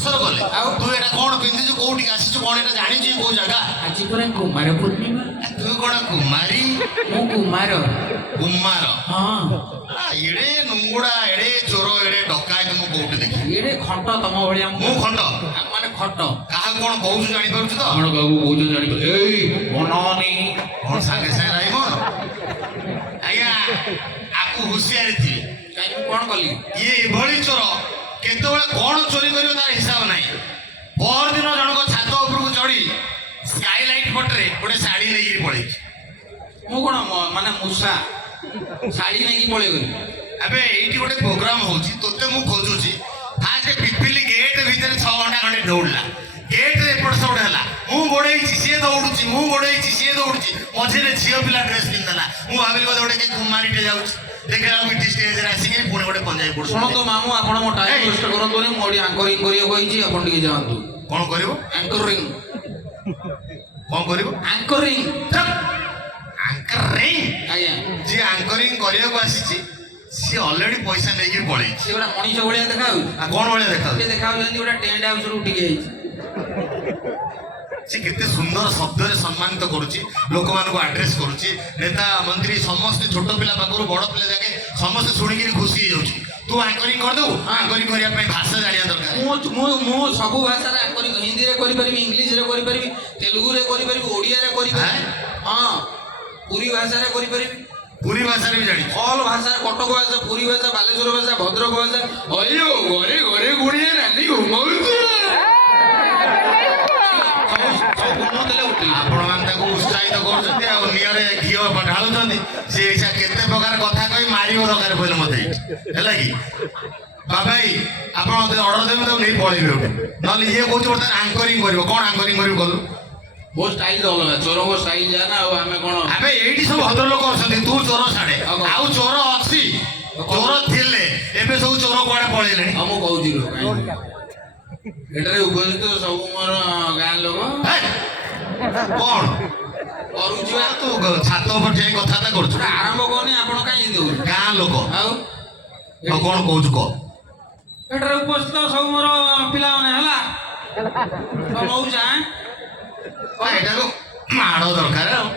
ଗଲେ ଆଉ ତୁ ଏଟା କଣ ପିନ୍ଧିଛୁ କୋଉଠି ଆସିଛୁ କଣ ଏଟା ଜାଣିଛୁ କୋଉ ଜାଗା ଆଜି ପରା କୁମାର ପୂର୍ଣ୍ଣିମା। ତୁ କଣ କୁମାରୀ ମୁଁ କୁମାର। କୁମାର ହଁ ଏଡେ ନୁଙ୍ଗୁଡା ଏଡେ ଚୋର ଏଡେ ଡକାୟତ ମୁଁ କୋଉଠି ଦେଖି ଏଡେ ଖଟ ତମ ଭଳିଆ ମୁଁ ଖଣ୍ଡ ମାନେ ଖଟ। କାହାକୁ କଣ କହୁଛୁ ଜାଣିପାରୁଛୁ ତ କଣ କାହାକୁ କହୁଛ ଜାଣିବ ଏଇ ମନନି କଣ ସାଙ୍ଗେ ସାଙ୍ଗେ ରହିବ ଆଜ୍ଞା ଆକୁ ହୁସିଆରି ଥିବେ କାହିଁ ମୁଁ କଣ କଲି? ଇଏ ଏଭଳି ଚୋର କେତେବେଳେ କଣ ଚୋରି କରିବ ତାର ହିସାବ ନାହିଁ। ପରଦିନ ଜଣକ ଛାତ ଉପରକୁ ଚଢି ସ୍କାଇଲାଇଟ ପଟରେ ଗୋଟେ ଶାଢୀ ନେଇକି ପଳେଇଛି। ମୁଁ କଣ ମାନେ ମୂଷା ଶାଢୀ ନେଇକି ପଳେଇଗଲି। ଏବେ ଏଇଠି ଗୋଟେ ପ୍ରୋଗ୍ରାମ ହଉଛି ତୋତେ ମୁଁ ଖୋଜୁଛି ଫାଷ୍ଟ ପିପିଲି ଗେଟ୍ ଭିତରେ 6 ଘଣ୍ଟା ଖଣ୍ଡେ ଦୌଡ଼ିଲା ଗେଟ୍ରେ ଏପଟ ସେପଟ ହେଲା ମୁଁ ଗୋଡେଇଛି ସିଏ ଦୌଡୁଛି ମୁଁ ଗୋଡେଇଛି ସିଏ ଦୌଡୁଛି ମଝିରେ ଝିଅ ପିଲା ଡ୍ରେସ୍ ପିନ୍ଧିଦେଲା ମୁଁ ଭାବିଲି ବୋଧେ ଗୋଟେ କିଏ କୁମାରୀଟେ ଯାଉଛି ଦେଖିଲା ବେଳକୁ ଷ୍ଟେଜରେ ଆସିକି ପୁଣି ଗୋଟେ ପଞ୍ଜାବୀ ପଡୁଛି। ଶୁଣନ୍ତୁ ମାମୁଁ ଆପଣ ମୋ ଟାଇମ୍ ୱେଷ୍ଟ କରନ୍ତୁନି। ମୁଁ ଏଠି ଆଙ୍କରିଂ କରିବାକୁ କହିଛି ଆପଣ ଟିକେ ଯାଆନ୍ତୁ। କଣ କରିବ ଆଙ୍କରିଂ କଣ କରିବ ଆଙ୍କରିଂ ଆଙ୍କରିଂ ଆଜ୍ଞା। ଯିଏ ଆଙ୍କରିଂ କରିବାକୁ ଆସିଛି ସିଏ ଅଲରେଡି ପଇସା ନେଇକି ପଳେଇଛି। ସେ ଗୋଟେ ମଣିଷ ଭଳିଆ ଦେଖାଯାଉଛି। ଆଉ କଣ ଭଳିଆ ଦେଖାଯାଉଛି? ଦେଖାଯାଉଛନ୍ତି ଗୋଟେ ଟେଣ୍ଟ ହାଉସରୁ ଉଠିକି ଯାଇଛି। ସେ କେତେ ସୁନ୍ଦର ଶବ୍ଦରେ ସମ୍ମାନିତ କରୁଛି ଲୋକମାନଙ୍କୁ ଆଡ୍ରେସ୍ କରୁଛି ନେତା ମନ୍ତ୍ରୀ ସମସ୍ତେ ଛୋଟ ପିଲା ପାଖରୁ ବଡ ପିଲା ଯାକେ ସମସ୍ତେ ଶୁଣିକିରି ଖୁସି ହେଇଯାଉଛି। ତୁ ଆଙ୍କରିଂ କରିଦେବୁ ଆଙ୍କରିଂ କରିବା ପାଇଁ ଭାଷା ଜାଣିବା ଦରକାର। ମୁଁ ସବୁ ଭାଷାରେ ଆଙ୍କରିଂ ହିନ୍ଦୀରେ କରିପାରିବି ଇଂଲିଶରେ କରିପାରିବି ତେଲୁଗୁରେ କରିପାରିବି ଓଡ଼ିଆରେ କରିପାରିବି ହଁ ପୁରୀ ଭାଷାରେ କରିପାରିବି। ପୁରୀ ଭାଷାରେ ବି ଜାଣିଛୁ? ଅଲ୍ ଭାଷା କଟକ ଭାଷା ପୁରୀ ଭାଷା ବାଲେଶ୍ୱର ଭାଷା ଭଦ୍ରକ ଭାଷା ଅಯ್യോ ଘରେ ଘରେ ଗୁଣିଏ ରାନ୍ଧି ଘୁମଉଛି। ଆପଣମାନେ ତାକୁ ଉତ୍ସାହିତ କରୁଛନ୍ତି ଆଉ ନିଆଁରେ ଘିଅ ଢାଳୁଛନ୍ତି। ସେ ଇଚ୍ଛା କେତେ ପ୍ରକାର କଥା କହି ମାରିବ ଦରକାର ପଡ଼ିଲେ ମତେ ହେଲା କି ବାବାଇ ଆପଣ ମତେ ଅର୍ଡର ଦେବେ ତାକୁ ନେଇ ପଳେଇବେ ଗୋଟେ ନହେଲେ ଇଏ କହୁଛି ବର୍ତ୍ତମାନ ଆଙ୍କରିଂ କରିବ। କଣ ଆଙ୍କରିଂ କରିବ କଲୁ? ମୋ ଷ୍ଟାଇଲ ଅଲଗା ଚୋରଙ୍କ ଷ୍ଟାଇଲ ଯାହା ନା ଆଉ ଆମେ କଣ ଆବେ ଏଇଠି ସବୁ ଭଦ୍ରଲୋକ ଅଛନ୍ତି ତୁ ଚୋର ଛାଡେ ଆଉ ଚୋର ଅଛି ଚୋର ଥିଲେ ଏବେ ସବୁ ଚୋର କୁଆଡେ ପଳେଇଲେଣି। ହଁ ମୁଁ କହୁଛି ଏଠାରେ ଉପସ୍ଥିତ ସବୁ ମୋର ଗାଁ ଲୋକ କଣ କରୁଛି ତୁ ଛାତ ଉପରେ ଯାଇ କଥାବାର୍ତ୍ତା କରୁଛୁ ଆରମ୍ଭ କରୁନି ଆପଣ କାହିଁ ଦଉଛୁ ଗାଁ ଲୋକ ଆଉ କଣ କହୁଛୁ କହ? ଏଠାରେ ଉପସ୍ଥିତ ସବୁ ମୋର ପିଲାମାନେ ହେଲା ମଉସା ଏଟାକୁ ମାଡ଼ ଦରକାର ଆଉ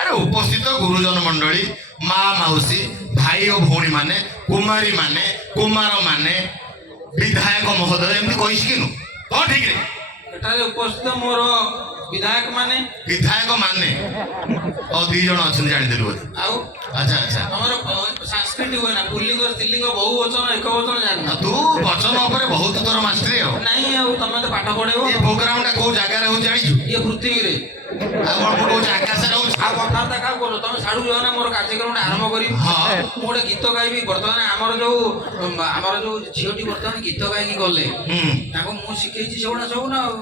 ଆରେ ଉପସ୍ଥିତ ଗୁରୁଜନ ମଣ୍ଡଳୀ ମା ମାଉସୀ ଭାଇ ଓ ଭଉଣୀ ମାନେ କୁମାରୀ ମାନେ କୁମାର ମାନେ ବିଧାୟକ ମହୋଦୟ ଏମିତି କହିଛି କିନୁ କଣ ଠିକ ରେ? ଏଠାରେ ଉପସ୍ଥିତ ମୋର ବିଧାୟକ ମାନେ ଆଉ 2 ଜଣ ଅଛନ୍ତି ଜାଣିଦେଲୁ ବୋଧେ। ଆଉ ଆଚ୍ଛା ଆଚ୍ଛା ତମର ସାଂସ୍କୃତିକ ହୁଏ ନା ପୁଲ୍ଲିଙ୍ଗ ସ୍ତ୍ରୀଲିଙ୍ଗ ବହୁ ବଚନ ଏକ ବଚନ ଜାଣିନ ତୁ ବଚନ ଉପରେ ବହୁତ ତୋର ମାଷ୍ଟରୀ ଆଉ ନାଇଁ ଆଉ ତମେ ତ ପାଠ ପଢେଇବ। ଏ ପ୍ରୋଗ୍ରାମ ଟା କୋଉ ଜାଗାରେ ହଉଛି ଜାଣିଛୁ? ଇଏ ପୃଥିବୀରେ ଆଉ କଣ ମୁଁ କହୁଛି ଆକାଶରେ ହଉଛି? ଆଉ କଥାବାର୍ତ୍ତା କାହାକୁ କରୁଛ ତମେ ସାଡୁ ଯାଅ ନା ମୋର କାର୍ଯ୍ୟକ୍ରମଟା ଆରମ୍ଭ କରିବି। ହଁ ମୁଁ ଗୋଟେ ଗୀତ ଗାଇବି ବର୍ତ୍ତମାନ ଆମର ଯୋଉ ଝିଅଟି ବର୍ତ୍ତମାନ ଗୀତ ଗାଇକି ଗଲେ ତାଙ୍କୁ ମୁଁ ଶିଖେଇଛି ସେଗୁଡା ସବୁ ନା ଆଉ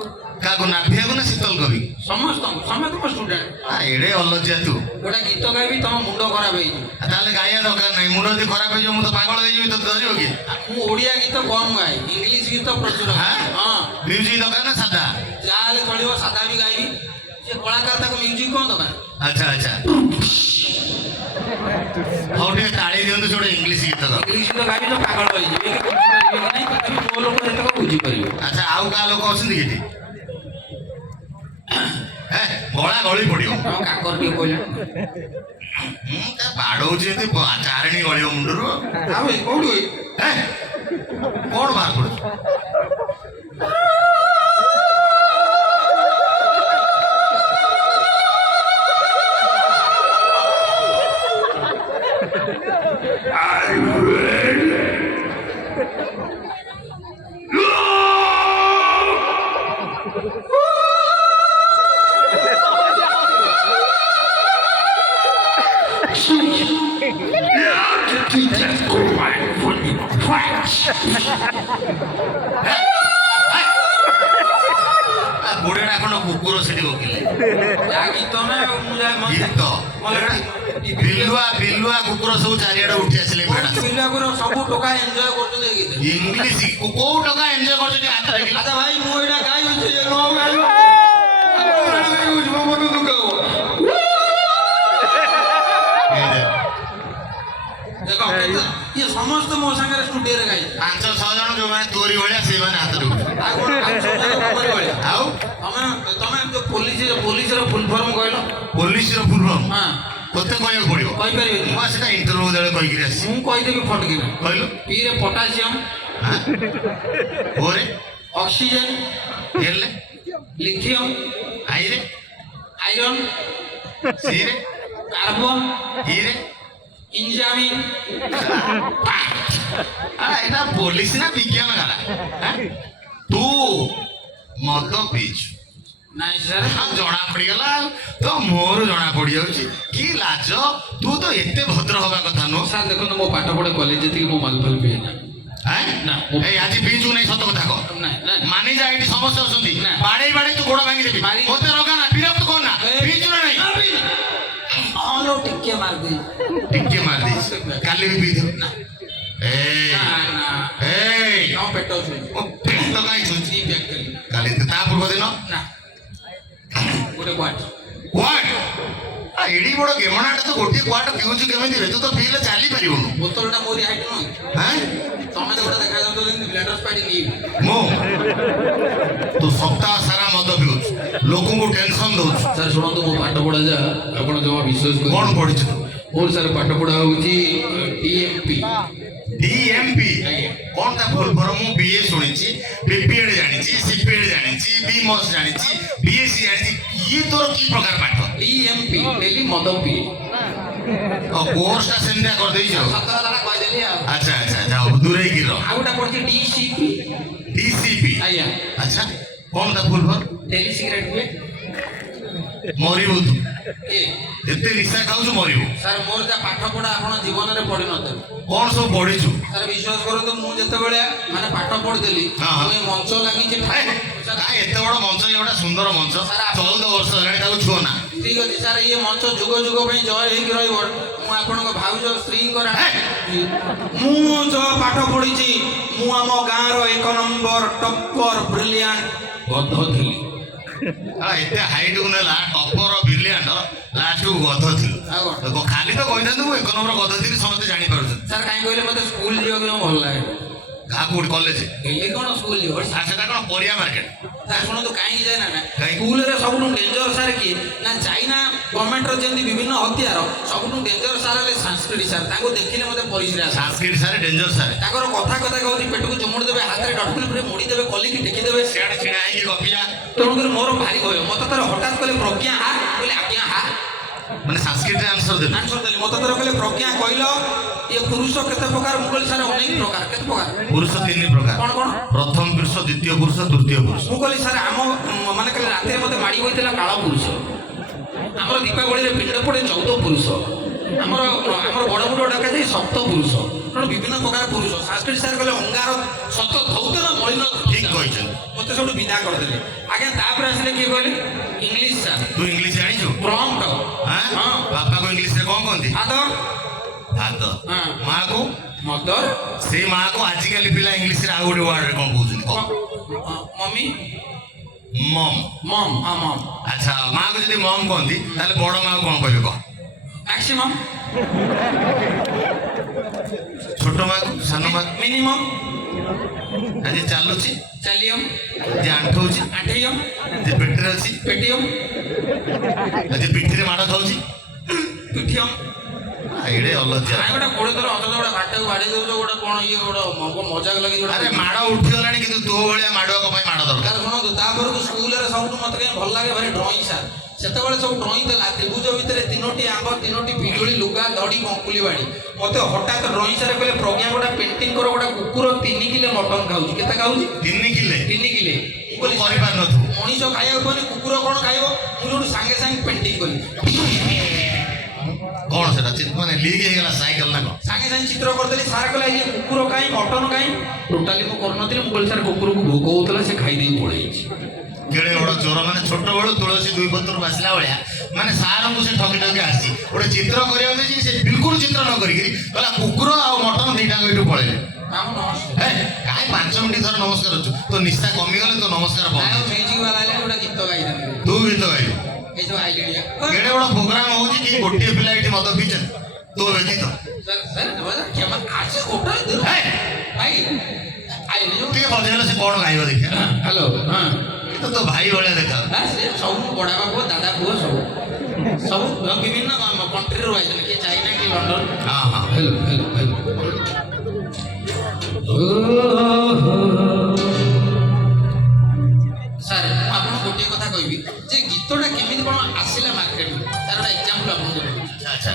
କାହାକୁ ନାଭିଆକୁ ନା ଶୀତଲ କବି ସମସ୍ତଙ୍କୁ ସମସ୍ତେ ମୋ ଷ୍ଟୁଡେଣ୍ଟ ଏଡେ ଅଲଜ୍ୟା ତୁ ଗୋଟେ ଗୀତ ଗାଇବି ତମ ମୁଣ୍ଡ ଖରାପ ହେଇଯିବ। ତାହେଲେ ଗାଇବା ଦରକାର ନାହିଁ ମୁଣ୍ଡ ଯଦି ଖରାପ ହେଇଯିବ ମୁଁ ତ ପାଗଳ ହେଇଯିବି ତତେ ଧରିବ କି? ମୁଁ ଓଡ଼ିଆ ଗୀତ କମ୍ ଗାଏ ଇଂଲିଶ ଗୀତ ପ୍ରଚୁର ହଁ ମ୍ୟୁଜିକ ଦରକାର ନା ସାଧା? ଯାହା ହେଲେ ଚଳିବ ସାଧା ବି ଗାଇବି ସେ କଳାକାର ତାକୁ ମ୍ୟୁଜିକ କଣ ଦରକାର? ଆଚ୍ଛା ଆଚ୍ଛା ହଉ ଟିକେ ତାଳି ଦିଅନ୍ତୁ ସେ ଗୋଟେ ଇଂଲିଶ ଗୀତ ଗାଅ। ଇଂଲିଶ ଗୀତ ଗାଇବି ତ ପାଗଳ ହେଇଯିବେ କି ବୁଝିପାରିବେ କି ନାହିଁ ତଥାପି ମୋ ଲୋକ ଯେତେକ ବୁଝିପାରିବେ। ଆଚ୍ଛା ଆଉ କାହା ଲୋକ ଅଛନ୍ତି କି ଏଠି? ଗଳା ଗଳି ପଡିବ କାକର ଟିକେ କହିଲା ତା ବାଡଉଛି ଏମିତି ଚାରିଣୀ ଗଳିବ ମୁଣ୍ଡରୁ ଆଉ କୋଉଠି କଣ ବାହାର କରୁଛୁ? ବୁଢାଟା କଣ କୁକୁର ସେଠି ଭୋକିଲେ ଗୀତ ନା ଗୀତ ବିଲୁଆ ବିଲୁଆ କୁକୁର ସବୁ ଚାରିଆଡେ ଉଠି ଆସିଲେ ସବୁ ଟୋକା ଏନ୍ଜୟ କରୁଛନ୍ତି ଏ ଗୀତ ଇଂଲିଶ କୋଉ ଟୋକା ଏନ୍ଜୟ କରୁଛନ୍ତି ହାତ ଦେଖିଲା? ଆଚ୍ଛା ଭାଇ ମୁଁ ଏଇଟା ଗାଇବି ସେ ନ ଗାଇବ ମୋ ମନ ଦୁଃଖ ହବ। ଦେଖ ଇଏ ସମସ୍ତେ ମୋ ସାଙ୍ଗରେ ଷ୍ଟୁଡିଓରେ ଗାଇছে 5-6 ଜଣ ଯୋଉମାନେ ତୋରି ଭଳିଆ ସେଇମାନେ ହାତରେ ପୋଲିସର ଫୁଲ୍ ଫର୍ମ କହିଲ? ପୋଲିସର ଫୁଲ୍ ଫର୍ମ ହଁ ତୋତେ କହିବାକୁ ପଡିବ। କହିପାରିବେନି? ମୁଁ ସେଟା ଇଣ୍ଟରଭ୍ୟୁ ଦେଳେ କହିକିରି ଆସିଛି। ମୁଁ କହିଦେବି ଫଟକିନା। କହିଲୁ ପିରେ ପଟାସିୟମ, ଓରେ ଅକ୍ସିଜେନ, ଏଲେ ଲିଥିୟମ, ଆଇରେ ଆଇରନ୍, ସିରେ କାର୍ବନ, ଇରେ ଇଞ୍ଜାମିନ। ଏଟା ପୋଲିସ ନା ବିଜ୍ଞାନ ଗାଲା? ତୁ ମଦ ପିଇଛୁ? ନାଇଁ ସାର୍। ହଁ ଜଣା ପଡିଗଲା ଆଉ। ତ ମୋର ଜଣା ପଡିଯାଉଛି କି ଲାଜ। ତୁ ତ ଏତେ ଭଦ୍ର ହବା କଥା ନୁହଁ। ସାର୍ ଦେଖନ୍ତୁ ମୋ ପାଠ ପଢେ କଲେଜ ଯେତିକି ମୁଁ ମାଲଫାଲ ପିଏ ନା। ନା ଏଇ ଆଜି ପିଇଛୁ ନାଇଁ ସତ କଥା କହ। ନାଇଁ ନାଇଁ ମାନି ଯା ଏଠି ସମସ୍ତେ ଅଛନ୍ତି। ନା। ବାଡେଇ ବାଡେଇ ତୁ ଗୋଡ ଭାଙ୍ଗି ଦେବି। ମାରି- ମତେ ରଗା ନା ବିରକ୍ତ କର ନା। ପିଇଛୁ ନା ନାଇଁ? ହଁ ଲୋ ଟିକେ ମାରିଦେଇ। ଟିକେ ମାରି ଦେଇଛି। କାଲି ବି ପିଇଥିବୁ। ନା ଏଇ ନା ନା ଏଇ ହଁ ପେଟ ଶୋଇଛି। ମୋ ପେଟ କାଇଁ ଶୋଇଛି? ଦି ପ୍ୟାକ୍ କଲି। କାଲି ତା ପୂର୍ବ ଦିନ ନା ଗୋଟେ କ୍ୱାଟ। କ୍ୱାଟ ଏଡି ବଡ ଗେମଣାଟା ତୁ ଗୋଟିଏ କ୍ୱାଟ ପିଉଛୁ କେମିତି ରେ? ତୁ ତ ପିଇଲେ ଚାଲି ପାରିବୁନୁ। ବୋତଲଟା ମୋରି ହାଇଟ୍ ନୁହଁ। ହାଁ ତମେ ତ ଗୋଟେ ଦେଖାଯାଉଛ ଯେମିତି ବ୍ଲେଣ୍ଡର ସ୍ପାଇଡି କି। ମୁଁ ତୁ ସପ୍ତାହ ସାରା ମଦ ପିଉଛୁ, ଲୋକଙ୍କୁ ଟେନସନ ଦଉଛୁ। ସାର୍ ଶୁଣନ୍ତୁ ମୋ ପାଠ ପଢା ଯା ଆପଣ ଜମା ବିଶ୍ୱାସ କଣ କରିବେ। ପଢିଛୁ? ମୋର ସାର୍ ପାଠ ପଢା ହଉଛି ଟିଏମ୍ପି। DMP ଆଜ୍ଞା। କଣ ତା ଫୁଲ୍ ଫର୍ମ? ମୁଁ BA ଶୁଣିଛି, BPED ଜାଣିଛି, CPED ଜାଣିଛି, BMOS ଜାଣିଛି, BSc ଜାଣିଛି। ଇଏ ତୋର କି ପ୍ରକାର ପାଠ? ଟିଏମ୍ପି ଡେଲି ମଦ ପିଏ। କୋର୍ସଟା ସେମିତିଆ କରିଦେଇଛ। ସତ କଥାଟା କହିଦେଲି ଆଉ। ଆଚ୍ଛା ଆଚ୍ଛା ଯାଉ ଦୂରେଇକି ରହ। ଆଉ ଗୋଟେ ପଢିଛି DCP। DCP ଆଜ୍ଞା। ଆଚ୍ଛା କଣ ତା ଫୁଲ୍ ଫର୍ମ? ଡେଲି ସିଗାରେଟ୍ ପିଏ। ମରିବୁ ତୁ। ଏ ଏତେ ନିଶା ଖାଉଛୁ ମରିବୁ। ସାର୍ ମୋର ଯା ପାଠ ପଢା ଆପଣ ଜୀବନରେ ପଢିନଥିବେ। କଣ ସବୁ ପଢିଛୁ? ସାର୍ ବିଶ୍ୱାସ କରନ୍ତୁ ମୁଁ ଯେତେବେଳେ ମାନେ ପାଠ ପଢୁଥିଲି ହଁ, ହଁ। ମୁଁ ଏ ମଞ୍ଚ ଲାଗିଛି କାଇଁ ଏତେ ବଡ ମଞ୍ଚ? ଇଏ ଗୋଟେ ସୁନ୍ଦର ମଞ୍ଚ। 14 ବର୍ଷ ହେଲାଣି ତାକୁ ଛୁଅ ନା। ଠିକ ଅଛି ସାର୍ ଇଏ ମଞ୍ଚ ଯୁଗ ଯୁଗ ପାଇଁ ଜୟ ହେଇକି ରହିବ। ମୁଁ ଆପଣଙ୍କ ଭାଉଜ ସ୍ତ୍ରୀଙ୍କର ମୁଁ ଯୋଉ ପାଠ ପଢିଛି ମୁଁ ଆମ ଗାଁର 1 ନମ୍ବର ଟପର ବ୍ରିଲିଆଣ୍ଟ ଗଧ ଥିଲି। ଏତେ ହାଇଟକୁ ନେଲା ଟପର ବିଲିଆଣ୍ଡ ଲାଷ୍ଟକୁ ଗଧ ଥିଲୁ। ଆଉ କଣ? ଖାଲି ତ କହିଥାନ୍ତୁ ମୁଁ 1 ନମ୍ବର ଗଧ ଥିଲି, ସମସ୍ତେ ଜାଣିପାରୁଛନ୍ତି। ସାର୍ କାହିଁ କହିଲେ ମତେ ସ୍କୁଲ ଯିବାକୁ ଜମା ଭଲ ଲାଗେ। କାହା କୋଉଠି କଲେଜ? ହେଲେ କଣ ସ୍କୁଲ ଯିବ? ସେଟା କଣ ପରିବା ମାର୍କେଟ? ସାର୍ ଶୁଣନ୍ତୁ କାହିଁକି ଯାଏ ନା କାହିଁକି? ସ୍କୁଲରେ ସବୁଠୁ ଡେଞ୍ଜର ସାର୍ କିଏ ନା ଚାଇନା ଗଭର୍ଣ୍ଣମେଣ୍ଟର ଯେମିତି ବିଭିନ୍ନ ହତିଆର ସବୁଠୁ ଡେଞ୍ଜର ସାର୍ ହେଲେ ସାଂସ୍କ୍ରିଟ ସାର୍। ତାଙ୍କୁ ଦେଖିଲେ ମତେ ପରିସ୍ରା ଆସେ। Sanskrit sir danger sir. ତାଙ୍କର କଥା କହୁଛି ପେଟକୁ ଚୁମୁଡ଼ି ଦେବେ, ହାତରେ ଡଟକିଲ ଉପରେ ମୋଡ଼ି ଦେବେ, କଲିକି ଟେକି ଦେବେ। ସିଆଡେ ଛିଡା ହେଇକି ଗପିଆ। ତେଣୁକରି ମୋର ଭାରି ଭୟ। ମତେ ତାର ହଠାତ୍ କହିଲେ ପ୍ରଜ୍ଞା ହା, କହିଲେ ଆଜ୍ଞା ହା। ମାନେ ସାଂସ୍କ୍ରିଟରେ ଆନ୍ସର ଦେଲୁ। ଆନ୍ସର ଦେଲି। ମତେ ତାର କହିଲେ ପ୍ରଜ୍ଞା କହିଲ ଇଏ ପୁରୁଷ କେତେ ପ୍ରକାର? ମୁଁ କହିଲି ସାର୍ ଅନେକ ପ୍ରକାର। କେତେ ପ୍ରକାର? ପୁରୁଷ 3 ପ୍ରକାର। କଣ କଣ? ପ୍ରଥମ ପୁରୁଷ, ଦ୍ୱିତୀୟ ପୁରୁଷ, ତୃତୀୟ ପୁରୁଷ। ମୁଁ କହିଲି ସାର୍ ଆମ ମାନେ କାଲି ରାତିରେ ମତେ ମାଡ଼ି ବଇଥିଲା କାଳ ପୁରୁଷ। ଆମର ଦୀପାବଳିରେ ପିଣ୍ଡ ପଡେ 14 ପୁରୁଷ। ଆମର ବଡ଼ ବଡ଼ ଡକାଯାଏ 7 ପୁରୁଷ। ତେଣୁ ବିଭିନ୍ନ ପ୍ରକାର ପୁରୁଷ। ସାଂସ୍କ୍ରିଟ ସାର୍ କହିଲେ ଅଙ୍ଗାର ସତ ଧୌତନ ମଳିନ। ଠିକ କହିଛନ୍ତି। ମତେ ସବୁଠୁ ବିଦା କରିଦେଲେ। ଆଜ୍ଞା ତାପରେ ଆସିଲେ କିଏ କହିଲେ? English sir. ତୁ ଇଂଲିଶ ଜାଣିଛୁ? ପ୍ରମ୍ପ୍ଟ। ହଁ ହଁ। ବାପାକୁ ଇଂଲିଶରେ କଣ କହନ୍ତି? ଫାଦର। ଭାତ। ହଁ। ମାଆକୁ? ମଦର। ସେଇ ମାଆକୁ ଆଜିକାଲି ପିଲା ଇଂଲିଶରେ ଆଉ ଗୋଟେ ୱାର୍ଡରେ କଣ କହୁଛନ୍ତି? ମମି। ମମ୍। ମମ୍। ହଁ ମମ୍। ଆଚ୍ଛା ମାଆକୁ ଯଦି ମମ୍ କହନ୍ତି ତାହେଲେ ବଡ ମାଆକୁ କଣ କହିବେ କହ? ମ୍ୟାକ୍ସିମମ୍। ଛୋଟ ମାଆକୁ? ସାନ ମାଆକୁ? ମିନିମମ୍। ଆଜି ଚାଲୁଛି? ଚାଲିୟମ୍। ଯେ ଆଣ୍ଠଉଛି? ଆଠେୟମ୍। ଯେ ପେଟରେ ଅଛି? ପେଟିୟମ୍। ଯେ ପିଠିରେ ମାଡ଼ ଖାଉଛି? ପିଠିୟମ୍। ଏଇଡେ ଅଲଜ୍ୟା। ଗୋଟେ କୋଡେ ଥର ଅନ୍ତତ ଗୋଟେ ଘାଟକୁ ବାଡେଇ ଦଉଛ ଗୋଟେ କଣ ଇଏ ଗୋଟେ ମଜାକ ଲାଗି ଗୋଟେ। ଆରେ ମାଡ଼ ଉଠିଗଲାଣି କିନ୍ତୁ ତୋ ଭଳିଆ ମାଡ଼ୁଆଙ୍କ ପାଇଁ ମାଡ଼ ଦରକାର। ଶୁଣନ୍ତୁ ତାପରକୁ ସ୍କୁଲରେ ସବୁଠୁ ମତେ କାହିଁ ଭଲ ଲାଗେ ଭାରି ଡ୍ରଇଂ ସାର୍। ସେତେବେଳେ ସବୁ ଡ୍ରଇଂ ଥିଲା ତ୍ରିଭୁଜ ଭିତରେ 3ଟି ଆମ୍ବ, 3ଟି ପିଜୁଳି, ଲୁଗା, ଦଡ଼ି, କଙ୍କୁଲି ବାଡ଼ି। ମତେ ହଠାତ୍ ଡ୍ରଇଂ ସାର୍ କହିଲେ ପ୍ରଜ୍ଞା ଗୋଟେ ପେଣ୍ଟିଂ କର ଗୋଟେ କୁକୁର 3 କିଲେ ମଟନ ଖାଉଛି। କେତେ ଖାଉଛି? 3 କିଲେ? 3 କିଲେ। ମୁଁ କରିପାରିନଥିବୁ। ମଣିଷ ଖାଇବାକୁ କହିଲେ କୁକୁର କଣ ଖାଇବ? ମୁଁ ଯୋଉଠୁ ସାଙ୍ଗେ ସାଙ୍ଗେ ପେଣ୍ଟିଂ କଲି। କଣ ସେଟା ମାନେ ଲିକ୍ ହେଇଗଲା ସାଇକେଲ ନା କଣ? ସାଙ୍ଗେ ସାଙ୍ଗେ ଚିତ୍ର କରିଦେଲି। ସାର୍ କହିଲେ ଇଏ କୁକୁର କାହିଁ ମଟନ କାହିଁ? ଟୋଟାଲି ମୁଁ କରୁନଥିଲି। ମୁଁ କହିଲି ସାର୍ କୁକୁରକୁ ଭୋକ ହଉଥିଲା ସେ ଖାଇଦେଇ ପଳେଇଛି। କେଡ଼େ ବଡ଼ ଚୋର ମାନେ ଛୋଟ ବେଳୁ ତୁଳସୀ 2 ପତ୍ରରୁ ଆସିଲା ଭଳିଆ ମାନେ ସାରଙ୍କୁ ସେ ଠକି ଠକି ଆସିଛି। ଗୋଟେ ଚିତ୍ର କରିବାକୁ ଦେଇଛି ସେ ବିଲକୁଲ ଚିତ୍ର ନ କରିକିରି କହିଲା କୁକୁର ଆଉ ମଟନ 2ଟାଙ୍କ ଏଇଠୁ ପଳେଇଲେ। କାହିଁ 5 ମିନିଟ୍ ଥରେ ନମସ୍କାର ଅଛୁ? ତୋ ନିଶା କମିଗଲେ ତୋ ନମସ୍କାର ବନ୍ଦ। ମ୍ୟୁଜିକ୍ ବାଲା ହେଲେ ଗୋଟେ ଗୀତ ଗାଇଥାନ୍ତି। ତୁ ଗୀତ ଗାଇବୁ? ଏଇ ସବୁ ଆଇଲେଣି। କେଡ଼େ ବଡ଼ ପ୍ରୋଗ୍ରାମ ହଉଛି କି ଗୋଟିଏ ପିଲା ଏଇଠି ମଦ ପିଇଛନ୍ତି ତୋ ବ୍ୟତୀତ? ଆଇଲେ ଯୋଉ ଟିକେ ବଜେଇଲେ ସେ କଣ ଗାଇବ ଦେଖିଆ ହ୍ୟାଲୋ ହଁ ତ ଭାଇ ଭଳିଆ ଦେଖା ସେ ସବୁ ବଡ଼ାବା ପୁଅ ଦାଦା ପୁଅ ସବୁ ସବୁ ବିଭିନ୍ନ କଣ୍ଟ୍ରିରୁ ଆଇଥିଲେ କିଏ ଚାଇନା କିଏ ଲଣ୍ଡନ ହଁ ହଁ ହ୍ୟାଲୋ ହ୍ୟାଲୋ ହ୍ୟାଲୋ ସାର୍ ମୁଁ ଆପଣଙ୍କୁ ଗୋଟିଏ କଥା କହିବି ଯେ ଗୀତଟା କେମିତି କ'ଣ ଆସିଲା ମାର୍କେଟକୁ ତାର ଗୋଟେ ଏକ୍ଜାମ୍ପଲ୍ ଆପଣଙ୍କୁ ଦେବି ଆଚ୍ଛା